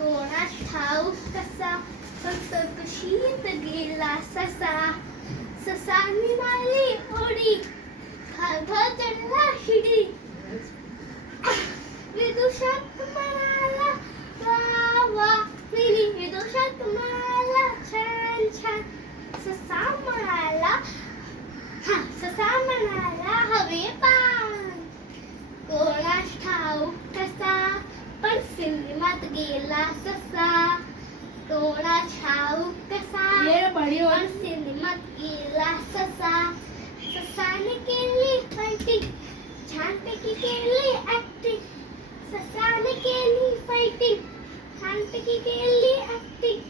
कोणास ठाऊक कसा फक्त कुशीत गेला ससा. ससा निघाली ओढी खालभर चढला शिडी. विदूषक म्हणाला वा वा विहिरी. विदूषक म्हणाला छान छान. ससा म्हणाला हवे पान. कोणास ठाऊक कसा पण सिनेमात गेला ससा. कोणास ठाऊक कसा पण सिनेमात गेला ससा. ससाने केली फायटिंग छानपैकी केली ऍक्टिंग. ससाने केली फायटिंग छानपैकी केली ऍक्टिंग.